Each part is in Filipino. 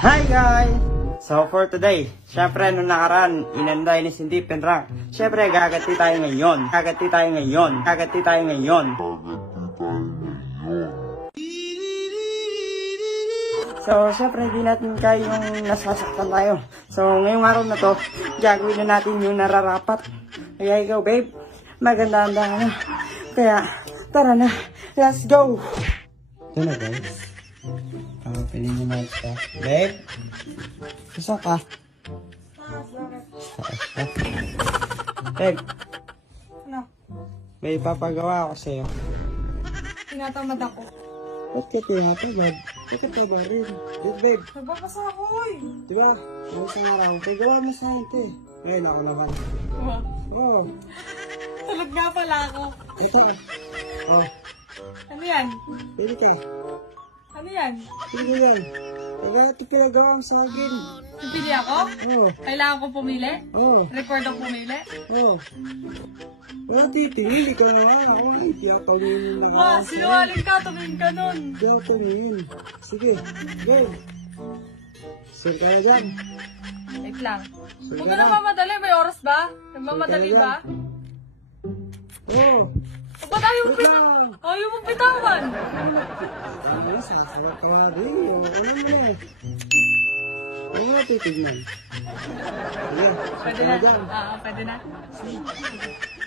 Hi guys! So for today, syempre nung nakaraan, inanday ni Cindy Penrang. Syempre gagati tayo ngayon. So syempre hindi natin kaya yung nasasaktan tayo. So ngayong araw na to, gagawin na natin yung nararapat. Kaya ikaw babe, maganda-handa ka na. Kaya tara na, let's go! Ito na guys. Pili nyo na ito. Babe? Gusto ka? Babe? Ano? May ipapagawa ako sa'yo. Tinatamad ako. Ba't ka tinatagad? Ba't ka ba rin? Babe? Nagbabasa ako eh. Diba? Ang isang araw, pagawa mo sa akin ito eh. Ngayon ako naman. Oo. Tulog nga pala ako. Ito. Oh. Ano yan? Pili ka. Ano yan? Pili yan. Kaya ito pinagawa mo sa akin. Pipili ako? Oo. Kailangan ko pumili? Oo. Record ang pumili? Oo. Wala titingin, ikaw naman. Ako nga, hindi ako tumingin yung Ba, nakaraan sa'yo. sinungaling ka, tumingin ka nun. Hindi ako tumingin. Sige, babe. Sir ka na dyan. Wait lang. Sir Huwag ka ka na. na mamadali, may oras ba? Nagmamadali ba? Oo. O ba't ayaw mo Wait bitawan? lang. Ayaw mo bitawan? Ano na, sasagot ka wala din. Ano mo na eh. Ano mo na titignan? Sige, sir Pwede ka na. na dyan. Pwede na.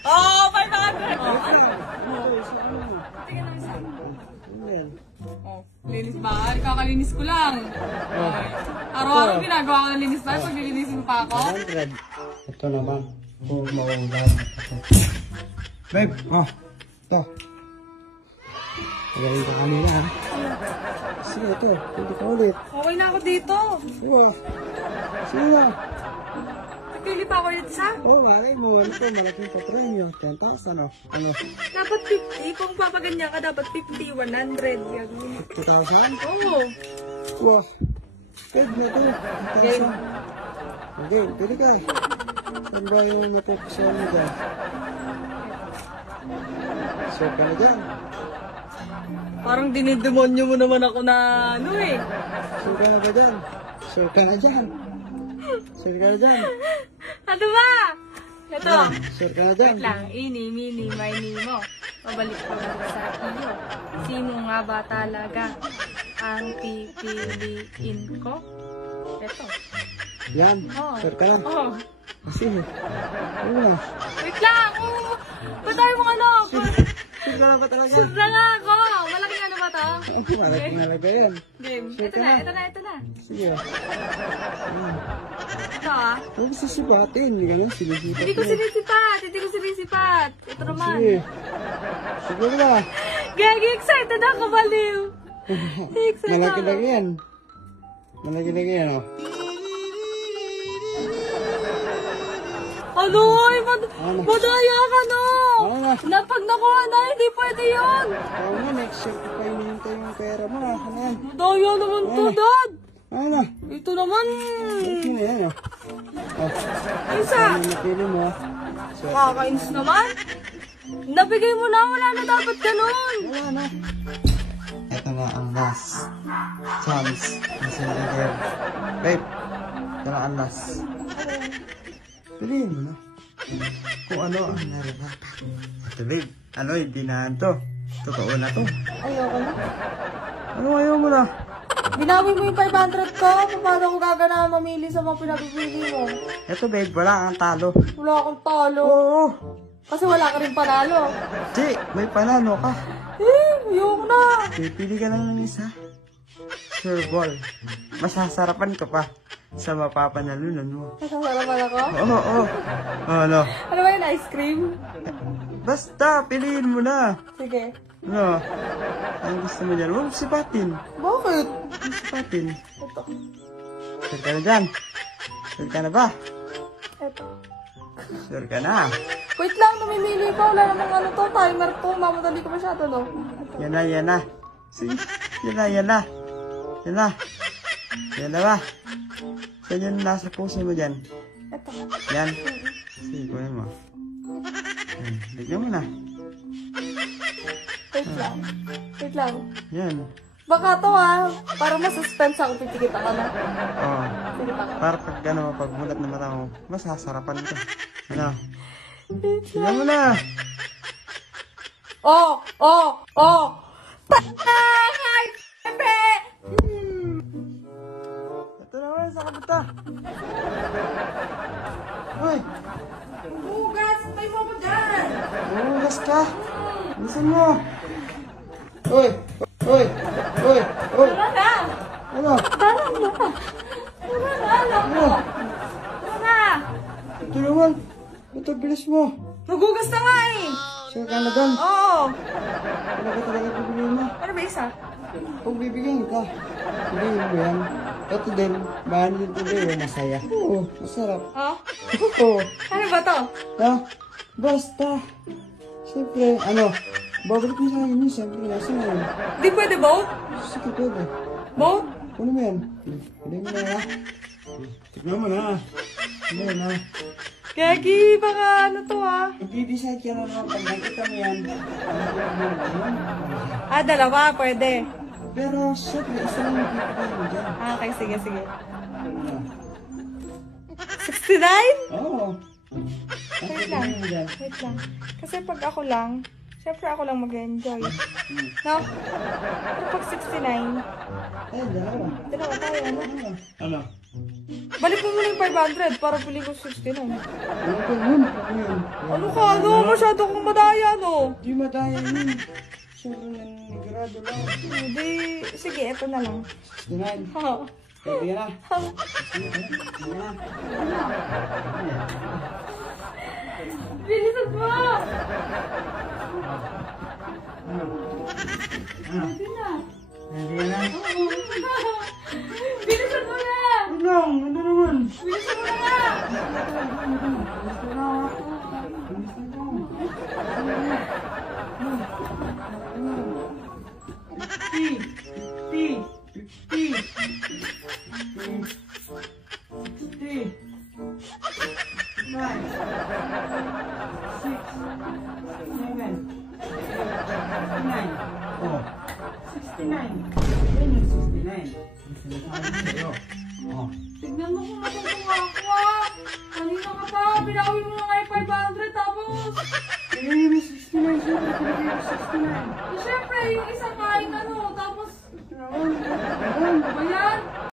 Oh, 500! Oh, Wait ano? lang. Ano, isa ka lang. Tingnan mo isa. Ano yan? Oh, linis ba? Kakalinis ko lang. Ay, araw-araw ginagawa ko ng linis ba? Pag lilinisin mo pa ako? 100. Ito naman. Kung mauulan. Babe, oh. Ito. Magaling ka kanina ha. Sige, ito. Pwede ka ulit. Okay na ako dito. Diba? Sige na. Nagpili pa ako yung isa. Oo, malay mo. Ano po, malaking patremyo. 10,000 ano? Ano? Dapat 50. Kung papaganyan ka, dapat 50, 100. Gagawin. 50,000? Oo. Wow. Babe, na ito. 10,000. Okay, pwede ka. Saan ba yung matutusan mo dyan? Sure ka na dyan. Parang dinidemonyo mo naman ako na ano eh. Sure ka na ba dyan? Sure ka na dyan. Sure ka na dyan. Ano ba? Ito. Sure ka na dyan. Wait lang. Ini, mini, mini mo. Pabalik ko lang sa iyo. Sino nga ba talaga ang pipiliin ko? Ito. Yan. Oh. Sure ka na. Oh. Kasi, ano na? Wait lang. Oh. Ba't tayo mga ano? Sure ka na ba talaga? Sobra nga ako. Malaking ano ba to? Ang malaking halaga yan. Game. Sure Ito ka na, na. ito na, ito na. Sige. Ito ah. Huwag sisipatin. Hindi ka lang sinisipat. Hindi ko sinisipat. Hindi ko sinisipat. Ito naman. Sige. Siguro na. Gagi, excited ako, baliw. Excited ako. Malaki-laki yan. Malaki-laki yan, oh. Ano? Ay, madaya ka, no? Ano na? Na pag nakuha na, hindi pwede yun. Oo nga, next year ko pa hinihintay yung pera mo, ah. Ano yan? Madaya naman to, Dad. Ano na? Ito naman. Ito na yan, oh. Oh. Isa. Ano napili mo, ah? So, Kakainis naman. Nabigay mo na, wala na dapat ganun. wala na. Ito na ang last chance na sinigay. Babe, ito na ang last. Piliin mo na. Kung ano ang nararapat. Ito babe, ano hindi na to. Totoo na to. Ayoko na. Ano ayaw mo na? Binawi mo yung 500 ko. Paano ko gagana mamili sa mga pinapipili mo? Ito babe, wala kang talo. Wala akong talo. Oo. Kasi wala ka rin panalo. Di, may panalo ka. Ayoko na. Pipili ka lang ng isa. Sure ball. Masasarapan ka pa sa mapapanalunan mo. Nasasarapan ako? Oo, oo. Ano? Ano ba yun? Ice cream? Basta, piliin mo na. Sige. Ano? Ang gusto mo dyan? Huwag sipatin. Bakit? Huwag sipatin. Ito. Sure ka na dyan? Sure ka na ba? Ito. Sure ka na. Wait lang, namimili pa. Wala namang ano to, timer to. Mamadali ko masyado, no? Yan na, yan na. See? Yan na, yan na. Yan na. Yan na ba? Saan yun nasa puso mo dyan? Ito. Yan. Sige, kunin mo. Yan. Bigyan mo na. Wait lang. Wait lang. Yan. Baka to para masuspense ako, pipikit ako na. Oo. Sige pa. Para pag pag mulat na mata mo, masasarapan ka. Ano? Tignan mo na. Oh! Patay! Pepe! Ito naman, sa kabata. Uy! Hugas! Patay mo ako dyan! Ulas ka. Bilisan mo. Uy! Tara na! Ano? Tara na! Alam mo! Tara na! Ito naman. Ito, bilis mo. Nagugas na nga eh! Sure ka na doon. Oo! Ano ba talaga bibigyan mo? Ano ba isa? Kung bibigyan ka, bibigyan mo yan. Ito din, bahan din today, masaya. Oo, masarap. Oh? Oo. Ano ba to? Ha? Basta. Siyempre, ano, babalik mo sa akin yun, siyempre, nasa mo yun. Di pwede boat? Sige, pwede. Boat? Ano mo yan? Hindi mo na, ha? Tignan mo na. Ano na? Gagi, baka ano to Mag-decide ka na naman pag nakita mo yan. Dalawa, pwede. Pero, siyempre, isa lang yung pipigyan mo dyan. Okay, sige. Ano? 69? Oo. Wait lang. Wait lang. Kasi pag ako lang, syempre ako lang mag-enjoy. No? Pero pag 69, Dalawa. dalawa tayo, ano? Ano? Balik mo muna yung 500 para pili ko 69. Ano ko yun? Ano ka? Ano? Masyado kong madaya, no? Di madaya yun. Siyempre, nanigurado lang. Hindi. Sige, eto na lang. 69. Ha? Pwede ka na. Bilisan mo! Pwede na. Pwede ka na. Bilisan mo na! Wait lang, ano naman? Bilisan mo na nga! Tignan mo kung matutong ako